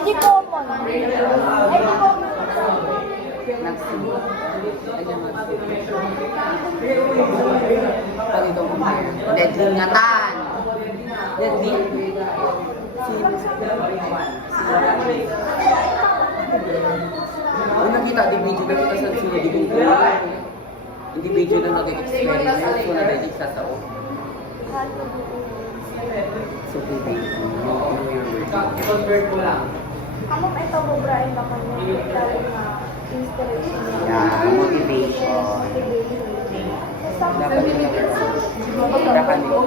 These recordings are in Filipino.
Hindi common. Hindi common. Nagsimula. Pag ito kumain. Deadly nga tan. Deadly. Ano nakita? Di video na kita sa sunod. Hindi video na nag-experience. So na-ready sa tao. So, baby. Convert mo lang. Kamu pa ito bubrain ba kanya? Dahil na inspiration. Yeah, motivation. Dapat dito.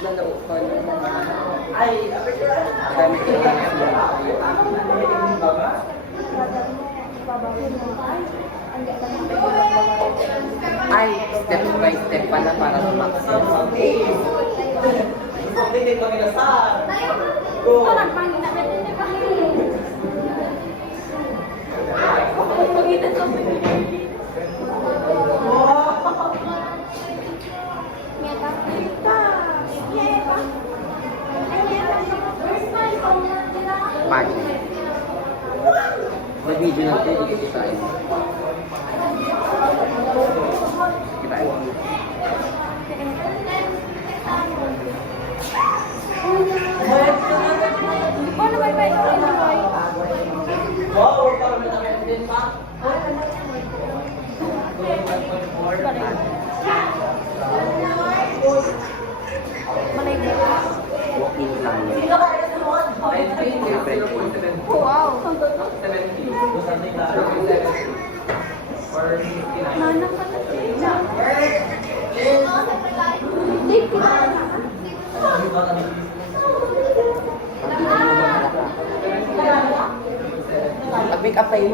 Lalao ko. Ay, dami ko ay, step by step pala para sumakses. Hindi kami nasaan. Pagi. May video na ito, dito tayo. Kita tayo. Paano may ba ito? Wow, parang namin din pa. Walking lang. Wow. Manang ka na. Mag-make up tayo.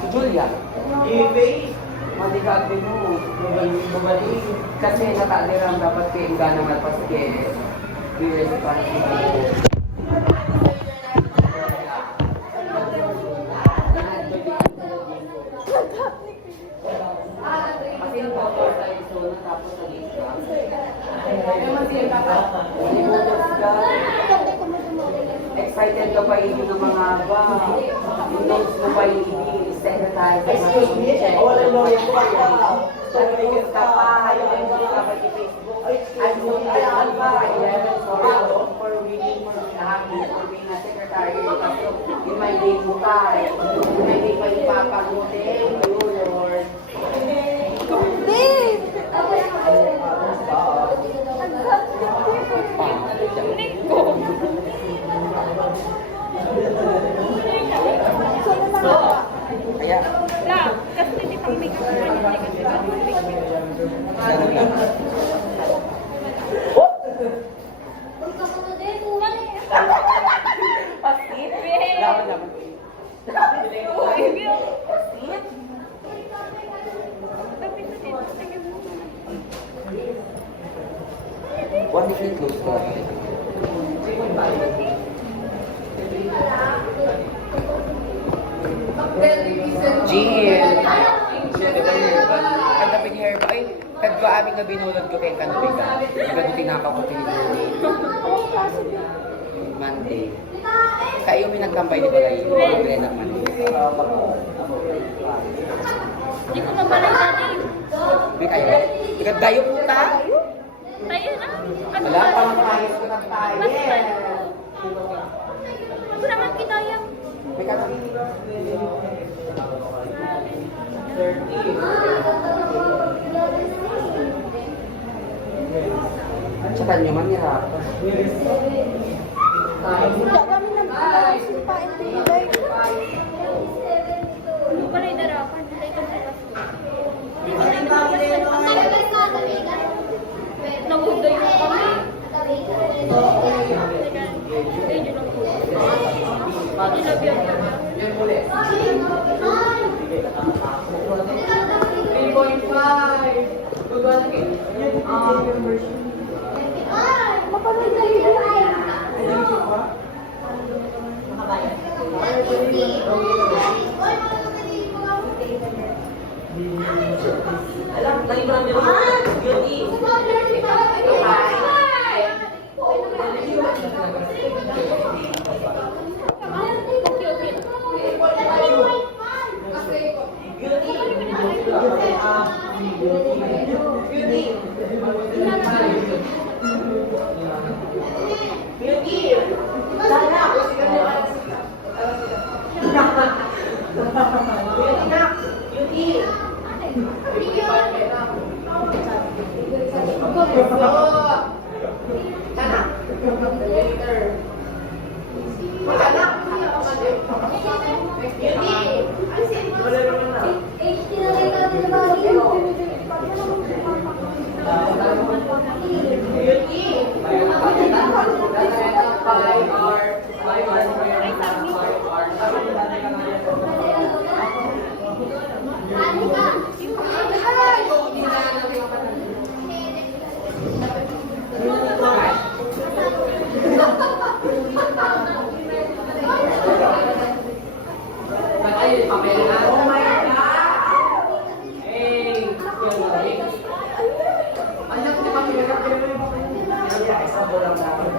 Si Julia. Madigagdi mo. Bumalik. Kasi nataliram dapat kayo yung ganang nagpas kayo. Bilis pa. Kasi yung photo sa iso na tapos sa lista. Excited ka pa hindi ng mga ba? Yung notes mo pa hindi secretary sa mga check. Tumingin ka pa, yung hindi ka pa i-Facebook. At yung kailangan pa, 11 for reading mo na happy for being a secretary. Kasi in my day mo pa, in my day pa ipapagutin. Lord. Babe! Kaya, Lang, kasi hindi pang make-up. lawan naman. One different close to Jill! Kadaping hair ba? Ay, kadwa aming nga binulod ko kay kanapig ka. Kadwa tinakaw ko tinulog. Monday. Kayo may nagkampay di ba kayo? Kaya na Monday. Hindi ko mabalay dati. May kayo? Ikadayo po ta? Tayo na. Wala, pangkayos ko ng tayo. Ako naman kinayang. May kayo? Tsaka nyo man hirap. Hindi kami nagsipain pinilay. Ano pa rin darapan? Ito sa kasto. Naguday mo kami. Medyo lang po. Ilabiyag ka ba? 3.5. Mapanood na yun. Alam, nalimutan nyo. Beauty. Beauty! Sana! Beauty na! Beauty! Sana! Oh my God! Hey! Anak, di ba kaya isa po lang namin.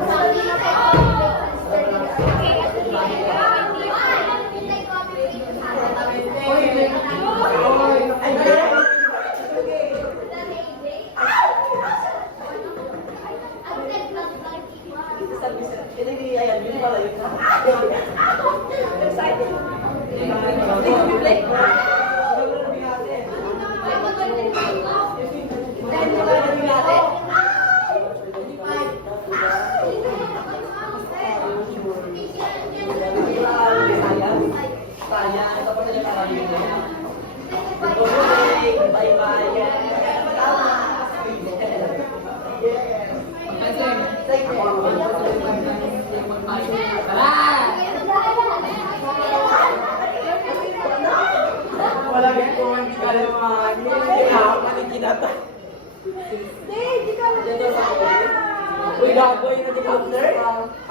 Wala ko hindi ka naman. Manikinata. Uy, gaboy na di after?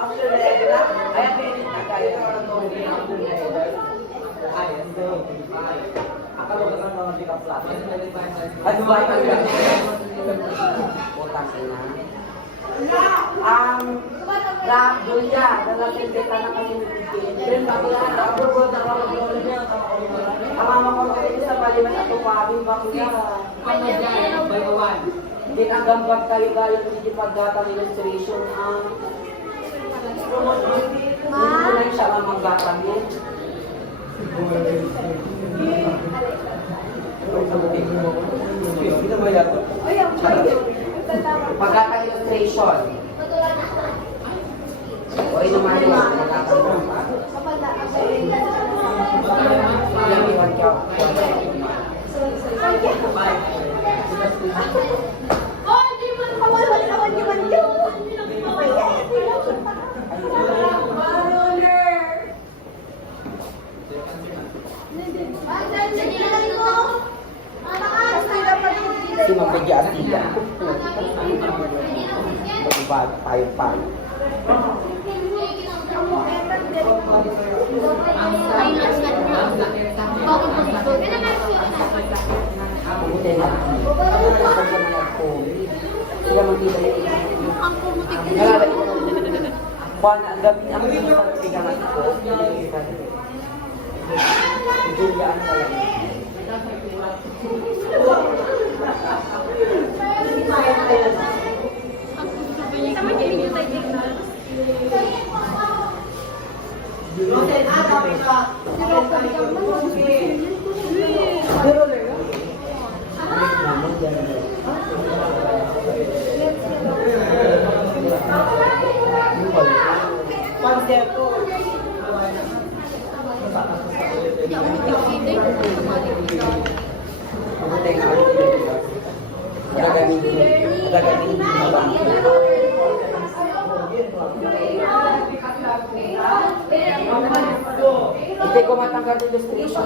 After na yan na? Ayan, pinit na kaya. Ayan, so. Akala ko saan naman pick up flat. Ano ba yung Putang ina. Julia, dalagin kita na kasi then bakla, ako na ako niya. Ang mama ko kasi sa paliman ako pabing bakla. Bayawan. Din ang gambag kayo hindi pagdata ng illustration ang hindi ko lang siya magdata niya. Pagdata illustration. O ito man yung pagdata si Mabigya Asiya. Bagubag, payo-payo. Buti na. Sila magkita yung buwan ang gabi ang pagpigangan ko. Julia, ano pala? Hindi ko matanggal ng illustration.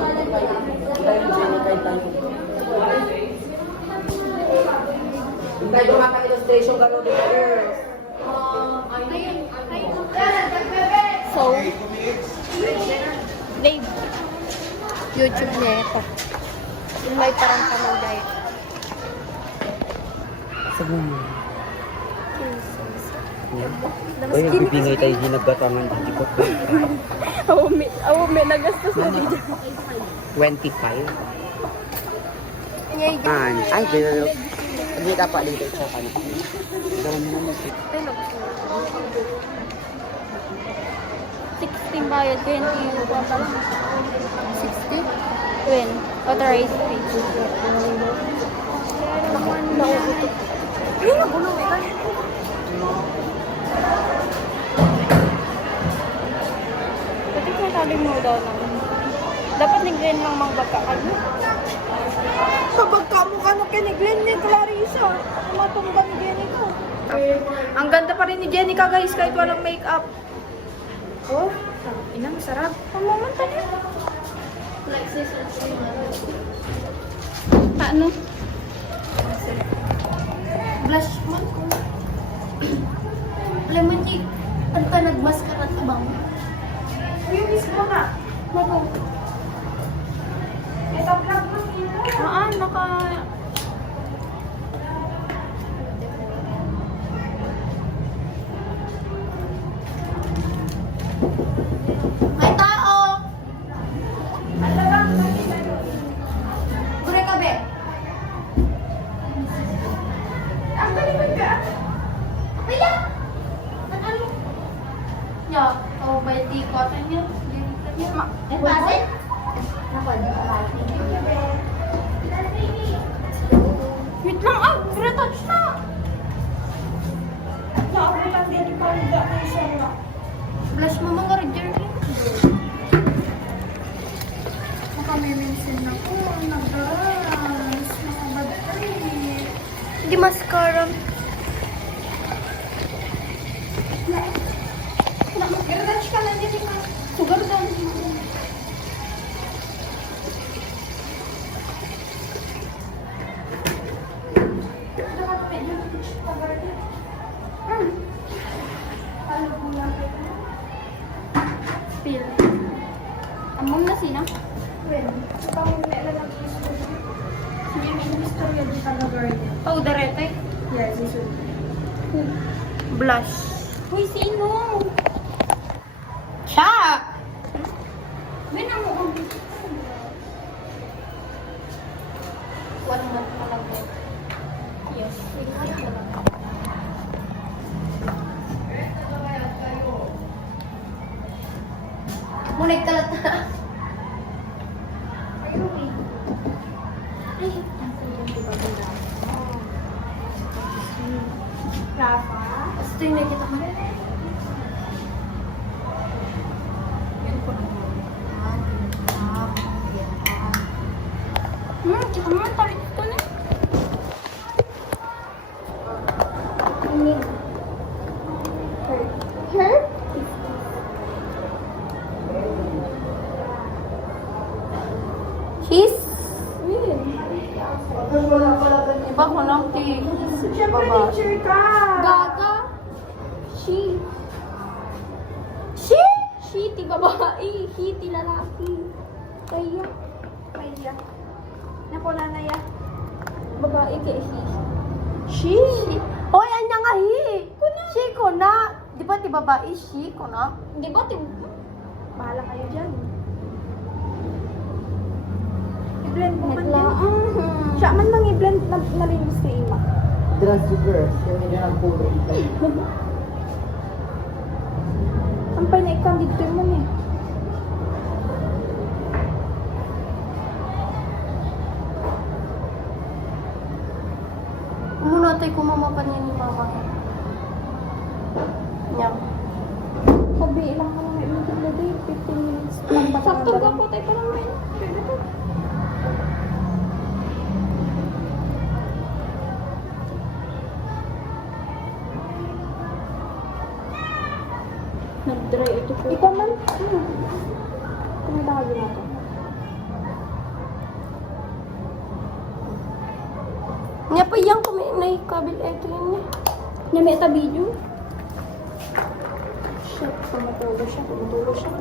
Hindi ko matanggal illustration gano'n din girls. So, babe, YouTube niya ito. Yung may parang kamang diet. Sabi mo. Uy, nagbibingay tayo ginagatangan dito ko. Awo, may nagastos na dito. 25. Ay, dito. Hindi ka pa dito sa kanila. Doon mo na. 16 bayad, 20 yung pa lang. 60? 20. Authorized fee. Ayun, nagulong eh. Pati kung sabi mo daw naman. Dapat ni Glenn lang mangbagka ka niyo. Kabagka mo ka na kay ni Glenn ni Clarissa. Matumba ni Jenica. Ang ganda pa rin ni Jenica guys kahit walang makeup. Oh, inang sarap. Pamamanta niya. Like this Paano? Blush mo. Lemon tea. Ano pa nagmaskara at ibang? Yung mismo na. Mago. Ito vlog mo dito. Naka... May tao! Gure ka, be? Ang galing ka. Kaya! Ano? Ya, tao ba yung tikotan niya? Eh, pasin? Wait lang retouch na. Naabutan din yung palda na isa na. Blush mo mga Roger. Makamimisin na ko. Nagdaras. Nakabadari. Hindi mascara. Retouch ka na din ka. Sugar down. Pil. Among na sina? Well, pang nila ng history. Sige, may history di ka na garden. Oh, darete. Yes, this will be. Blush. Uy, sino? Siya! May namuong. One month pa lang po. Yes. Munay kalat na. Ay, Rafa. gusto yung nakita ko. Kita mo, tarik ito na. Her? Cheese? Iba ko lang Siyempre, teacher ka. Gaga? She. She? She, ti babae. He, ti lalaki. Kaya. Kaya. Naku, nanaya. Babae kay he. She? Hoy, anya nga he. She ko na. Di ba ti babae, she ko na? Di ba ti... Bahala kayo dyan. I-blend mo man Nagla. yan. Siya man mang i-blend na nalinis kay Ima. Dress super. Yung hindi na puro. Ampay na ikaw dito mo eh. Muna tayo kumamapan niya ni mama. Nyam. Sabi, ilang ka lang may ulit na day. 15 minutes. Lang ba Sakto ka po tayo pa naman. Nag-dry ito po. Ikaw man. Kumitawag na ito. Nga pa yang kami naikabil ito yun niya. Niya may ita video. Shit, tumutulo siya.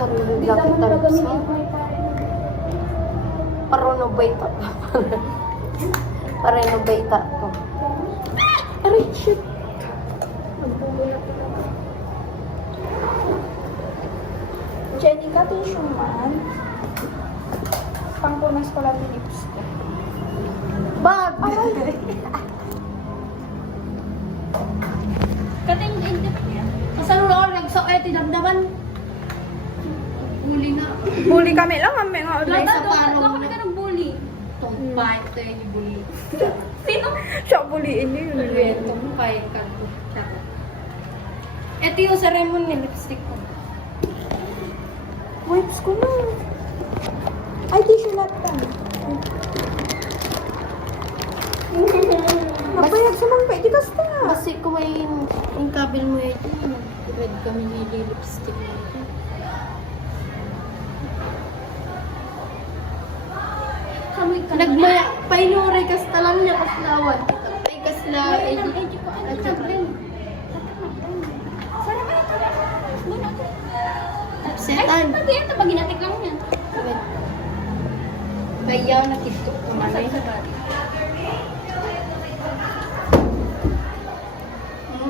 Karili Hindi laki naman tarap pag sa. Parenovate ako. Parenovate ako. Aray, shit. Nagbugo na talaga. Jenica, tissue man. Pangpunas ko lang yung lipstick. Bag! Kating indip niya. Kasano na ako nagsa tinamdaman. Bully na. Bully kami lang, kami nga ulit. Lata kami ka ng bully. Tumpay, ito yung bully. Sino? Siya buliin niyo yun. Tumpay ka. Ito yung sa Raymond ni lipstick ko. Wipes ko na. Ay, tissue lahat ka. Napayag sa mga pwede kasta. Kasi kung may yung kabil mo ito, red kami ni lipstick. Nagmaya, painure kasta lang niya kaslawan. Ay kasla, ay di ko Setan. Pati ito, pag ginatik lang yan. Bayaw na kitok ko manay.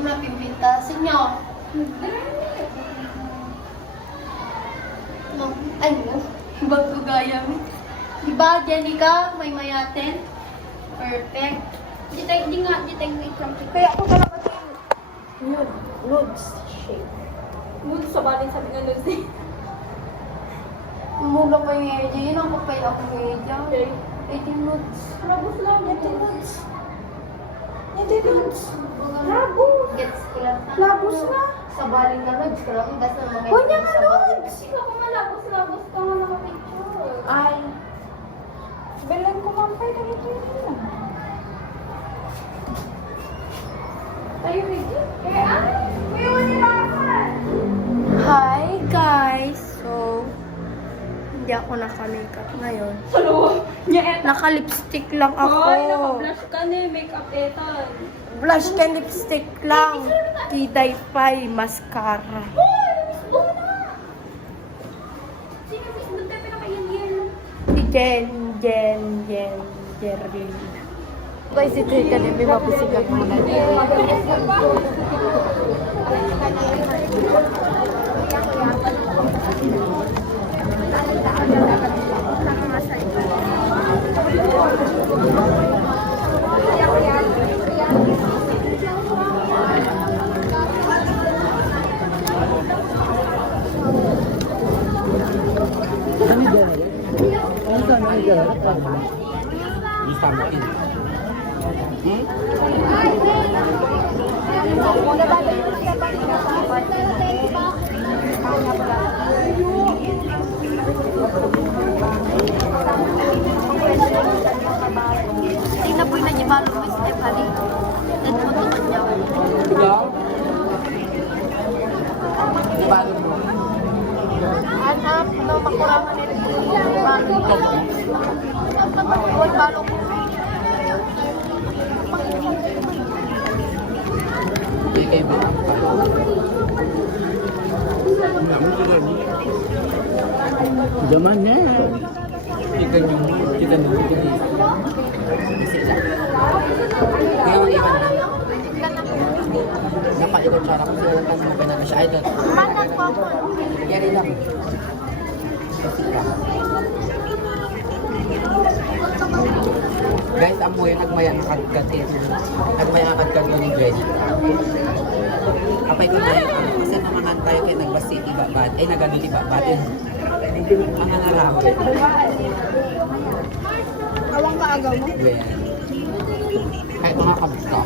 Napimpintasin niyo. No, ano? Bago gaya mo. Diba, Jenica, may mayaten? Perfect. Di tayo may crumpet. Kaya ako talaga yun, nudes shape. Mood sa balin sabi nga nun si. Mula pa yung edya, yun ang kapay ako ng edya. 18 nudes. Rabos lang, 18 nudes. 18 nudes. Labos. Gets ko lang. Labos na. Sa baling ka nudes ko lang. Das na mga Huwag niya nga sa baling nudes. kasi. Ikaw nga labos ka nga nakapicture. Ay. Bilang ko mampay na ito yun. Tayo video. Kaya may manirapan. Hi guys! So, hindi ako naka-makeup ngayon. Salo. Niya eto. Naka-lipstick lang ako. Ay, naka-blush ka na makeup etan. Blush and lipstick lang. Kiday Pie mascara. Sino miss mo tayo pinakayan-yan? Si Jerlyn. Guys, ito yung kanil. May mapisigang muna. Hindi na po yung najibalo mo, Stephanie. Nagputukan niya. Anak, no, makurangan nila yung balo. Huwag balo ko. Zaman na. Ikan yung Napakita siya ako sa tanong na siya. Idol. Manang ko ako. Yari lang. Guys, amo yung nagmayang kadkad ito. Nagmayang kadkad yun ni Grace. Apay ko na yun. Kasi namangan tayo kaya nagbasi ibabat. Ay, naganong ibabat. Ang nanaraw. Awang kaagaw mo? Yeah. Kahit mga kabuka.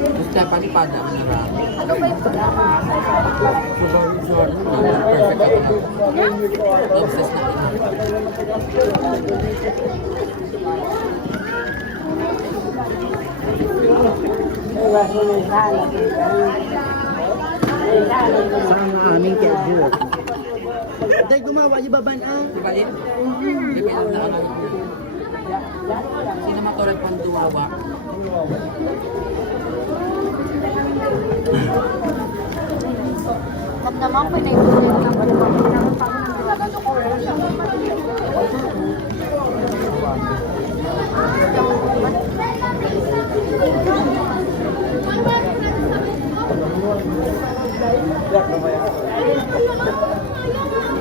Gusto pa ni Pada ang nanaraw. Ano ba yung Perfect ako. Obsessed na ito. Sama aming kaya. Day gumawa yung baban ah. Di ba din? Di ba yung naalang ito? Sino matulad pang duwawa? Ba't naman po na yung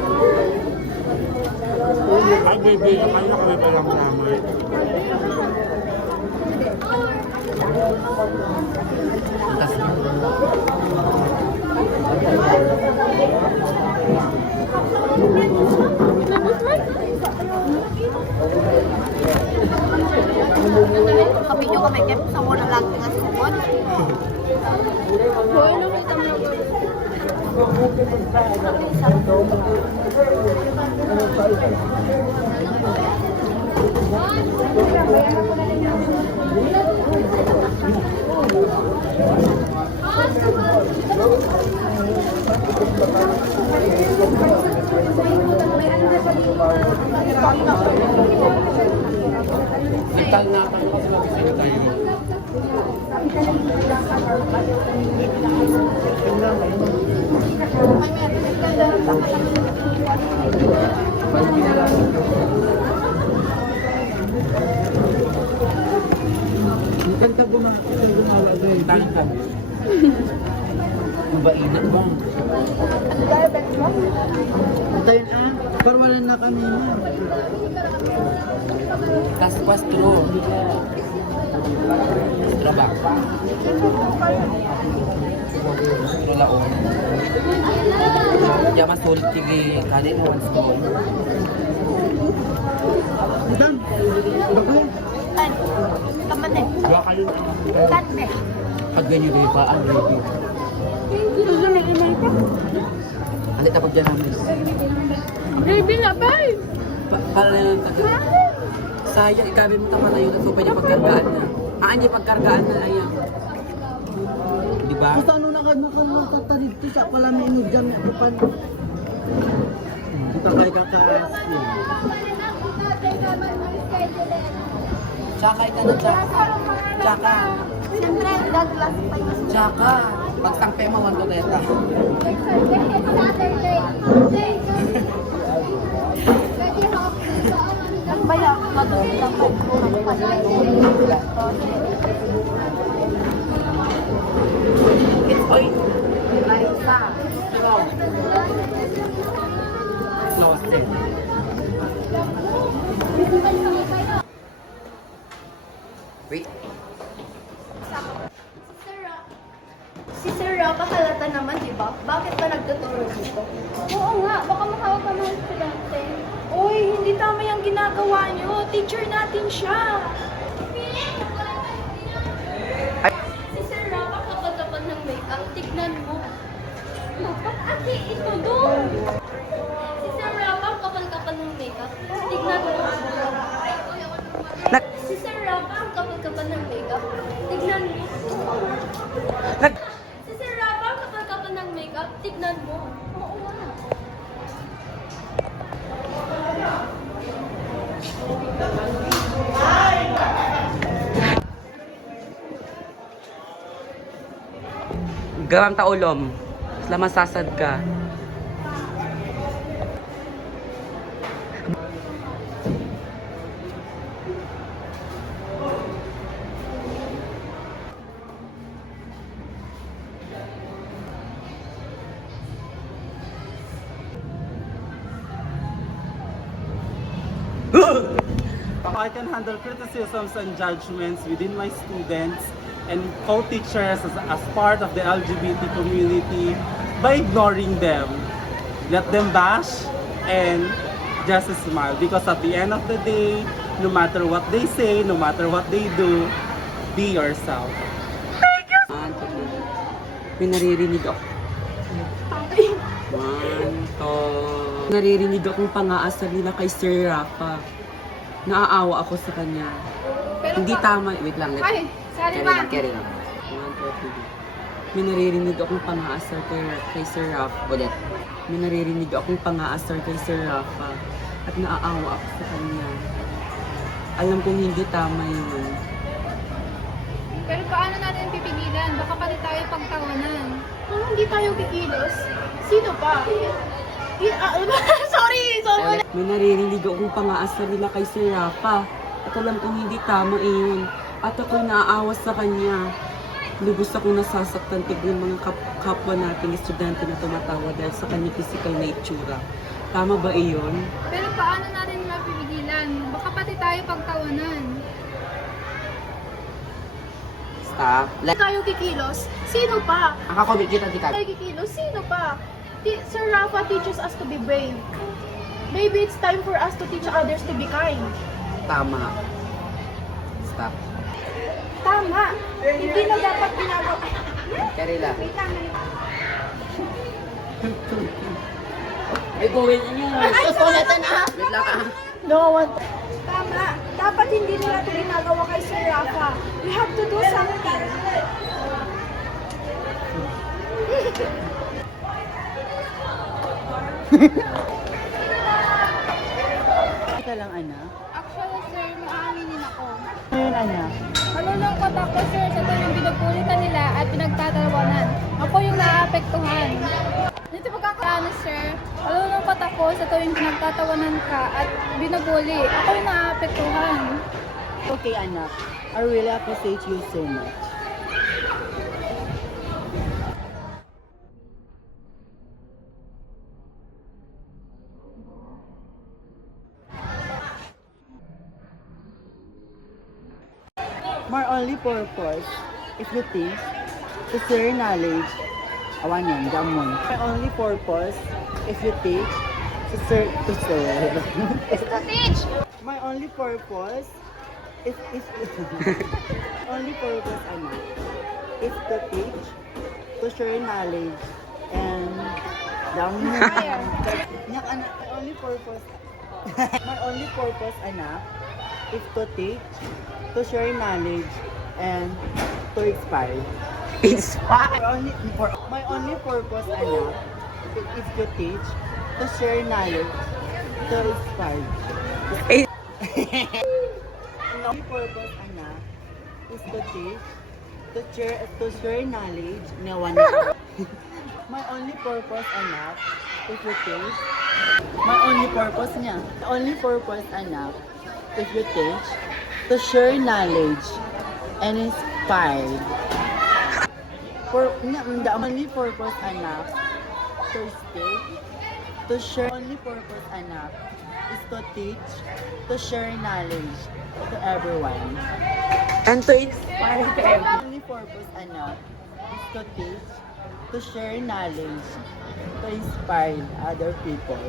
Yeah. nagbibigay ka na kami palang naman. Kapidyo kami, kaya sa muna lang nga sumod. Hoy, nakita mo lang. Mental na ako kasi mag-isip tayo. Bukan ka gumawa doon. Tangka. Mabainan ba? Tayo na. Parwalan na kami na. Kaspas tro. Trabak. Trulaon. Diya masulit kigi kanin mo ang school. Dan. Bakit? Kan, kaman eh. Dua kayo. Kan eh. Pag ganyan kayo pa, ang gravy. Susunod naman ka. Alit na pag dyan namin. Baby na, bay! Para na yung taga. Sayang, ikabi mo tama na yun. At pa niya pagkargaan na. Hindi pagkargaan na ayan. Di ba? Kung ano na tatanig to sa pala may inudyan na ipan. Ito kay kakaasi. Tsaka ito na tsaka. Tsaka. Siyempre, Douglas pa yung Tsaka. Pagtangpe mo, wanto neta. Ang bayak, matuloy lang pa. It's oy. Marisa. Slow. Slow step. Wait. Si Sir Rafa halata naman, di ba? Bakit ba nagtuturo dito? Oo nga, baka mahawak ka ng estudyante. Uy, hindi tama yung ginagawa nyo. Teacher natin siya. Si Sir Rafa kapag ng makeup, tignan mo. Ate, ito doon. Si Sir Rafa kapag ng makeup, tignan mo. Si Sir Rafa kapag ng makeup, tignan mo. Si Sir Rafa kapag ng makeup, tignan mo. Oo nga. Gawang taulom. Sila masasad ka. I can handle criticisms and judgments within my students and co-teachers as part of the LGBT community by ignoring them. Let them bash and just smile because at the end of the day, no matter what they say, no matter what they do, be yourself. May naririnig ako. One, two. Naririnig akong pangaasar nila kay Sir Rafa. Naaawa ako sa kanya. Hindi tama. Wait lang. Ay, sorry Carry lang. One, two, three. May naririnig akong pangaasar kay Sir Rafa. Ulit. May naririnig akong pangaasar kay Sir Rafa. At naaawa ako sa kanya. Alam kong hindi tama yun. Pero paano natin pipigilan? Baka pati tayo pagtawanan. Kung hindi tayo kikilos, sino pa? Sorry! May naririnig akong pangaasar nila kay Sir Rafa. At alam kong hindi tama yun. At ako'y naaawa sa kanya. Lubos akong nasasaktan tignan mga kapwa nating estudyante na tumatawa dahil sa kanyang physical na itsura. Tama ba iyon? Pero paano natin mapipigilan? Baka pati tayo pagtawanan. Stop. Kung tayo kikilos, sino pa? Ang kakomit kita di ka. Tayo kikilos, sino pa? Sir Rafa teaches us to be brave. Maybe it's time for us to teach others to be kind. Tama. Stop. Tama. Hindi na dapat ginagawa. Karila. Wait lang. Ay, gawin niyo. Susunatan na. Wait lang ah. No one. Tama. Dapat hindi nila ito ginagawa kay Sir Rafa. We have to do something. Ika lang, anak. Actually, sir, maaaminin ako. Ngayon, anak. Malulungkot ako, sir, sa tuwing pinagkulitan nila at pinagtatawanan. Ako yung naaapektuhan. Dito pagkakaano, sir, malulungkot ako sa tuwing pinagtatawanan ka at binubuli. Ako yung naaapektuhan. Okay, anak. I really appreciate you so much. My only purpose is to teach, to share knowledge. Awan yan, gamon. My only purpose is to teach, to share. Is to teach! My only purpose is only purpose ano is to teach, to share knowledge, and Nyak, anak, my only purpose my only purpose anak is to teach, to share knowledge, and to inspire. Inspire? My only purpose anak is to teach, to share knowledge, to inspire. My only purpose, anak, is to teach, to share knowledge, My only purpose, anak, is to teach. My only purpose niya. My only purpose, anak, is to teach, to share knowledge, and inspire. The only purpose, anak, to speak, to share. Only purpose, anak, is to teach, to share knowledge to everyone. And to inspire them. The only purpose, anak, is to teach, to share knowledge, to inspire other people.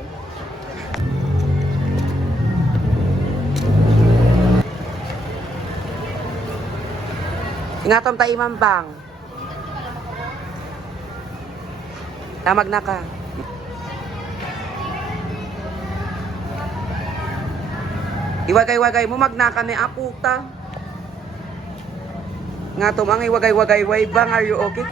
Ingatom tayo, Mambang. Tamag na ka. Iwagay-wagay mo, magna kami aputa. Nga tumang iwagay-wagay, way bang, are you okay?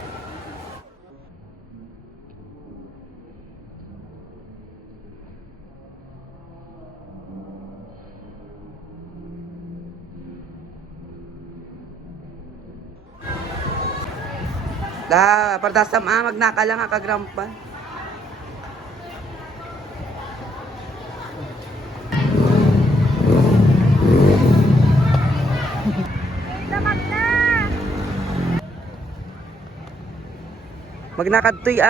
Da, pardasam magnaka lang kagrampa. Magnakad tuy